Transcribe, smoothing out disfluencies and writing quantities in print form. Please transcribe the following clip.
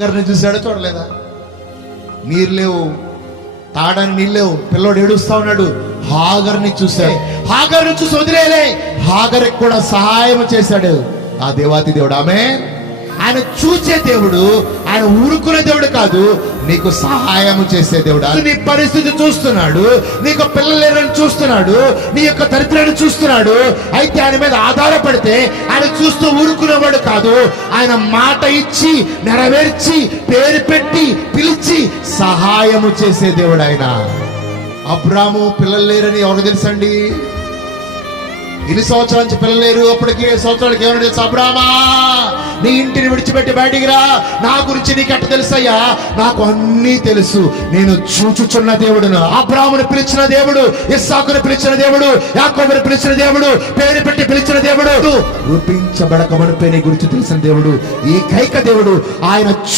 గారిని చూశాడో చూడలేదా? నీరు లేవు, తాగడానికి నీళ్ళు లేవు, పిల్లోడు ఏడుస్తా ఉన్నాడు. హాగర్ని చూశాడు. హాగర్ని చూసి వదిలేలే, హాగర్కి కూడా సహాయం చేశాడు ఆ దేవాతి దేవుడు. ఆమె ఆయన చూసే దేవుడు, ఆయన ఊరుకునే దేవుడు కాదు, నీకు సహాయం చేసే దేవుడు. నీ పరిస్థితి చూస్తున్నాడు, నీకు పిల్లలు లేరని చూస్తున్నాడు, నీ యొక్క దరిద్రాన్ని చూస్తున్నాడు. అయితే ఆయన మీద ఆధారపడితే ఆయన చూస్తూ ఊరుకునేవాడు కాదు. ఆయన మాట ఇచ్చి నెరవేర్చి పేరు పెట్టి పిలిచి సహాయము చేసే దేవుడు ఆయన. అబ్రాము పిల్లలు లేరని ఎవరు తెలుసండి? ఇన్ని సంవత్సరాల నుంచి పిల్లలు లేరు, అప్పటికి 7 సంవత్సరాలకి ఏమైనా తెలుసు? అబ్రామా, నీ ఇంటిని విడిచిపెట్టి బయటికి రా, నా గురించి నీకెట్ట తెలుసయ్యా? నాకు అన్నీ తెలుసు, నేను చూచుచున్న దేవుడును. అబ్రామును పిలిచిన దేవుడు, ఇస్సాకును పిలిచిన దేవుడు, యాకోబును పిలిచిన దేవుడు, పేరు పెట్టి పిలిచిన దేవుడు, రూపించబడక మునుపే నీ గురించి తెలిసిన దేవుడు, ఈ కైక దేవుడు. ఆయన